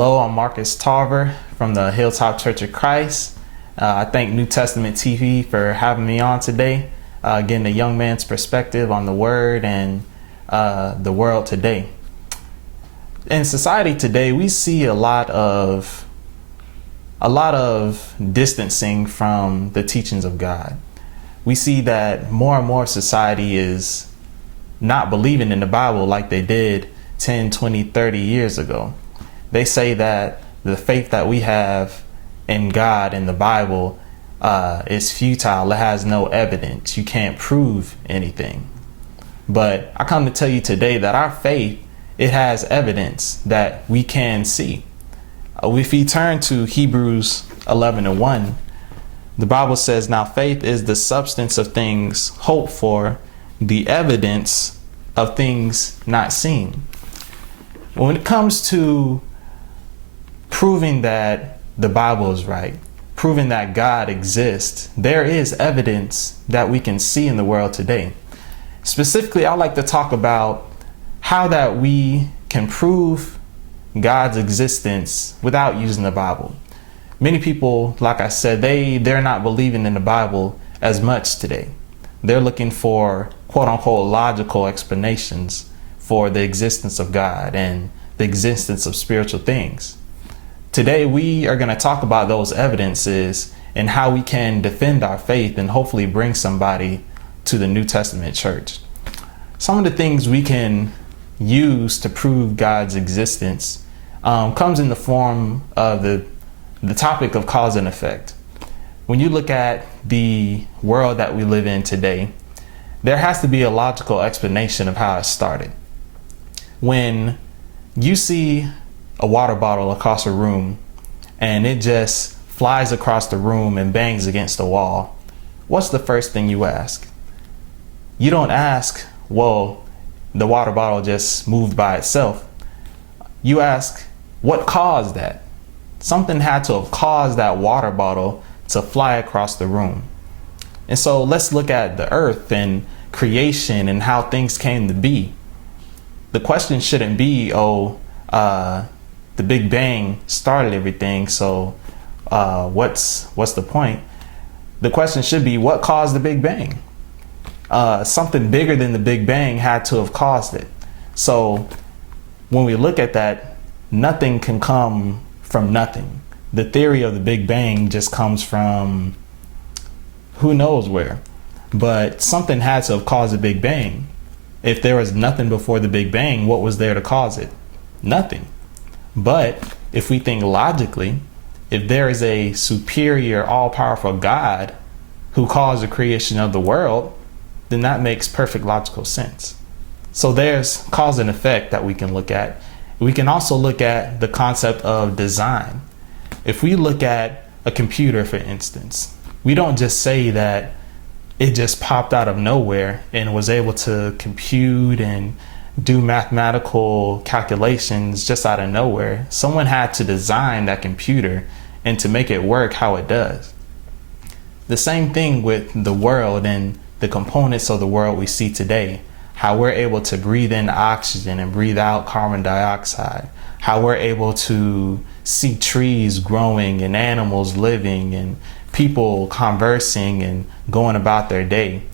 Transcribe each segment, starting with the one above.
Hello, I'm Marcus Tarver from the Hilltop Church of Christ. I thank New Testament TV for having me on today, getting a young man's perspective on the Word and the world today. In society today, we see a lot of distancing from the teachings of God. We see that more and more society is not believing in the Bible like they did 10, 20, 30 years ago. They say that the faith that we have in God and the Bible is futile. It has no evidence. You can't prove anything. But I come to tell you today that our faith, it has evidence that we can see. If you turn to Hebrews 11:1, the Bible says, "Now faith is the substance of things hoped for, the evidence of things not seen." When it comes to proving that the Bible is right, proving that God exists, there is evidence that we can see in the world today. Specifically, I'd like to talk about how that we can prove God's existence without using the Bible. Many people, like I said, they're not believing in the Bible as much today. They're looking for quote unquote logical explanations for the existence of God and the existence of spiritual things. Today, we are going to talk about those evidences and how we can defend our faith and hopefully bring somebody to the New Testament church. Some of the things we can use to prove God's existence comes in the form of the topic of cause and effect. When you look at the world that we live in today, there has to be a logical explanation of how it started. When you see a water bottle across a room and it just flies across the room and bangs against the wall, what's the first thing you ask? You don't ask, well, the water bottle just moved by itself. You ask, what caused that? Something had to have caused that water bottle to fly across the room. And so let's look at the earth and creation and how things came to be. The question shouldn't be, the Big Bang started everything, so what's the point? The question should be, what caused the Big Bang? Something bigger than the Big Bang had to have caused it. So when we look at that, nothing can come from nothing. The theory of the Big Bang just comes from who knows where. But something had to have caused the Big Bang. If there was nothing before the Big Bang, what was there to cause it? Nothing. But if we think logically, if there is a superior, all-powerful God who caused the creation of the world, then that makes perfect logical sense. So there's cause and effect that we can look at. We can also look at the concept of design. If we look at a computer, for instance, we don't just say that it just popped out of nowhere and was able to compute and do mathematical calculations just out of nowhere. Someone had to design that computer and to make it work how it does. The same thing with the world and the components of the world we see today. How we're able to breathe in oxygen and breathe out carbon dioxide. How we're able to see trees growing and animals living and people conversing and going about their day.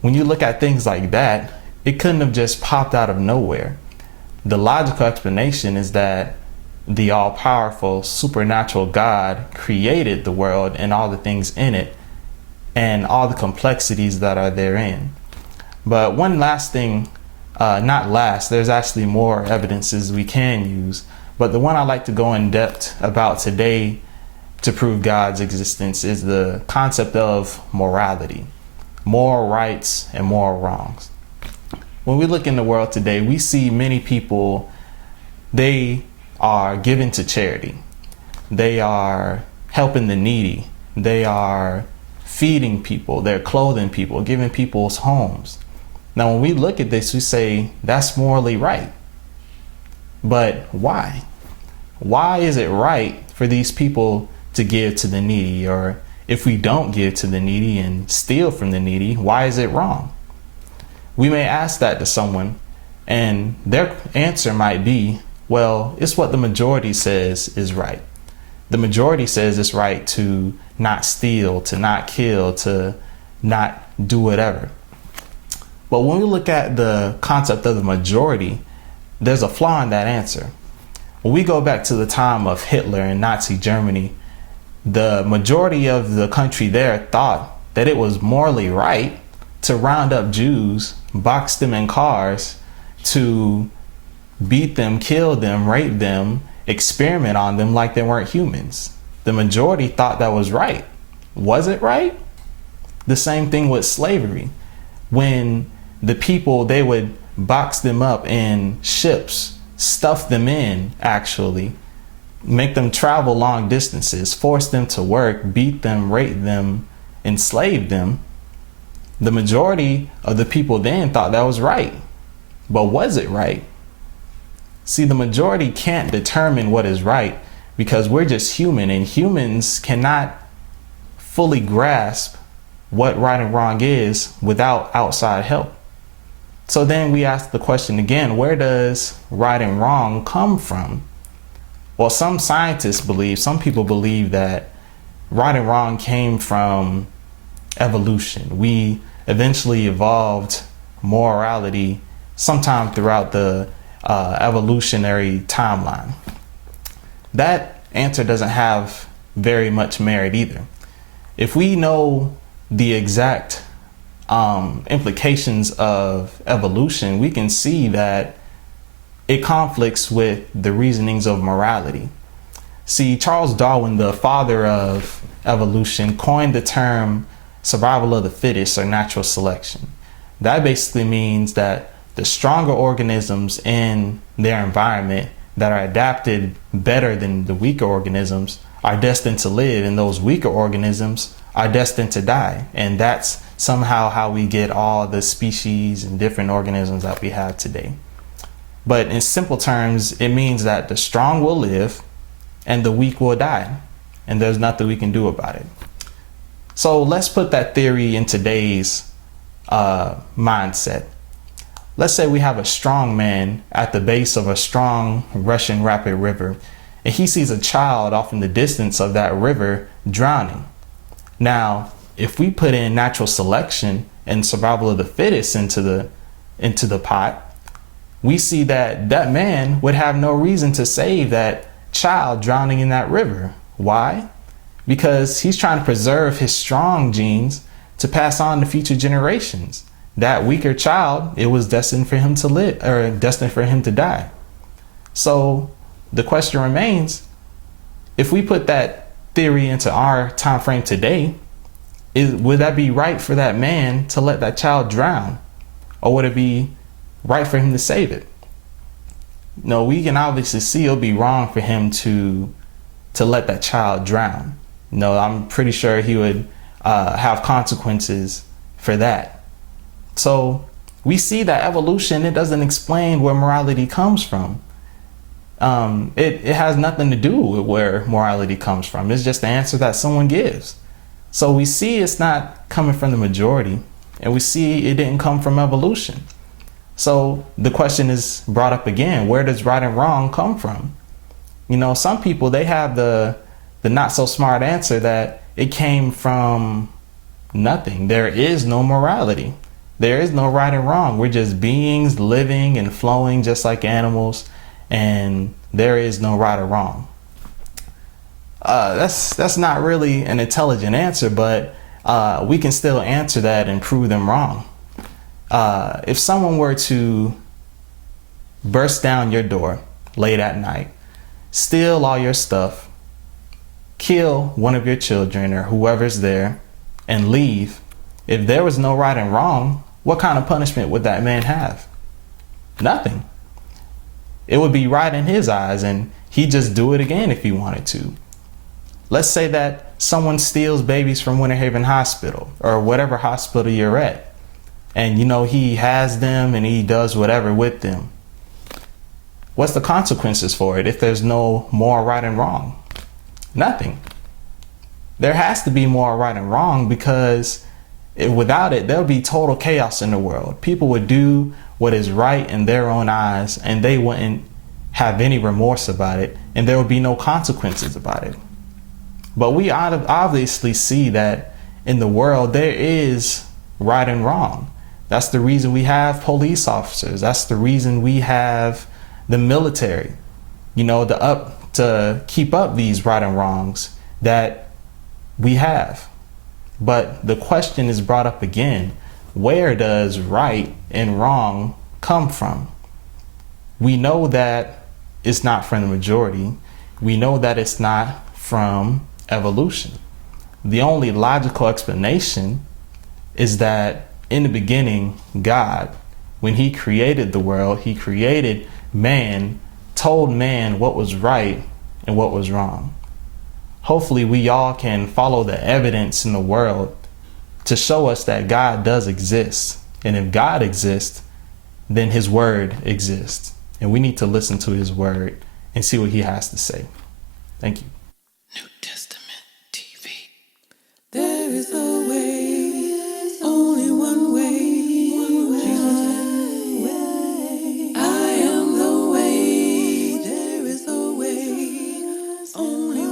When you look at things like that, it couldn't have just popped out of nowhere. The logical explanation is that the all-powerful supernatural God created the world and all the things in it and all the complexities that are therein. But one last thing, not last, there's actually more evidences we can use, but the one I like to go in depth about today to prove God's existence is the concept of morality, moral rights and moral wrongs. When we look in the world today, we see many people, they are giving to charity. They are helping the needy. They are feeding people. They're clothing people, giving people's homes. Now, when we look at this, we say that's morally right. But why? Why is it right for these people to give to the needy? Or if we don't give to the needy and steal from the needy, why is it wrong? We may ask that to someone and their answer might be, Well, it's what the majority says is right. The majority says it's right to not steal, to not kill, to not do whatever. But when we look at the concept of the majority, there's a flaw in that answer. When we go back to the time of Hitler and Nazi Germany, the majority of the country there thought that it was morally right to round up Jews, box them in cars, to beat them, kill them, rape them, experiment on them like they weren't humans. The majority thought that was right. Was it right? The same thing with slavery. When the people, they would box them up in ships, stuff them in, actually, make them travel long distances, force them to work, beat them, rape them, enslave them. The majority of the people then thought that was right. But was it right? See, the majority can't determine what is right because we're just human, and humans cannot fully grasp what right and wrong is without outside help. So then we ask the question again, where does right and wrong come from? Well, some scientists believe, some people believe that right and wrong came from evolution. We eventually evolved morality sometime throughout the evolutionary timeline. That answer doesn't have very much merit either. If we know the exact implications of evolution, we can see that it conflicts with the reasonings of morality. See, Charles Darwin, the father of evolution, coined the term survival of the fittest or natural selection. That basically means that the stronger organisms in their environment that are adapted better than the weaker organisms are destined to live, and those weaker organisms are destined to die. And that's somehow how we get all the species and different organisms that we have today. But in simple terms, it means that the strong will live and the weak will die, and there's nothing we can do about it. So let's put that theory in today's mindset. Let's say we have a strong man at the base of a strong rushing rapid river, and he sees a child off in the distance of that river drowning. Now, if we put in natural selection and survival of the fittest into the pot, we see that that man would have no reason to save that child drowning in that river. Why? Because he's trying to preserve his strong genes to pass on to future generations. That weaker child, it was destined for him to live, or destined for him to die. So the question remains, if we put that theory into our time frame today, would that be right for that man to let that child drown? Or would it be right for him to save it? No, we can obviously see it'll be wrong for him to let that child drown. No, I'm pretty sure he would have consequences for that. So we see that evolution, it doesn't explain where morality comes from. It has nothing to do with where morality comes from. It's just the answer that someone gives. So we see it's not coming from the majority, and we see it didn't come from evolution. So the question is brought up again, where does right and wrong come from? You know, some people, they have the not so smart answer that it came from nothing. There is no morality. There is no right and wrong. We're just beings living and flowing just like animals, and there is no right or wrong. That's not really an intelligent answer, but we can still answer that and prove them wrong. If someone were to burst down your door late at night, steal all your stuff, kill one of your children or whoever's there, and leave, if there was no right and wrong, what kind of punishment would that man have? Nothing. It would be right in his eyes, and he'd just do it again if he wanted to. Let's say that someone steals babies from Winter Haven Hospital or whatever hospital you're at, and you know he has them and he does whatever with them. What's the consequences for it if there's no more right and wrong? Nothing. There has to be more right and wrong, because without it, there'll be total chaos in the world. People would do what is right in their own eyes, and they wouldn't have any remorse about it, and there will be no consequences about it. But we obviously see that in the world there is right and wrong. That's the reason we have police officers. That's the reason we have the military, to keep up these right and wrongs that we have. But the question is brought up again: where does right and wrong come from? We know that it's not from the majority. We know that it's not from evolution. The only logical explanation is that in the beginning, God, when he created the world, he created man, told man what was right and what was wrong. Hopefully we all can follow the evidence in the world to show us that God does exist. And if God exists, then his word exists. And we need to listen to his word and see what he has to say. Thank you. New Testament TV. There is a way, only one way. Jesus said, I am the way. There is a way, only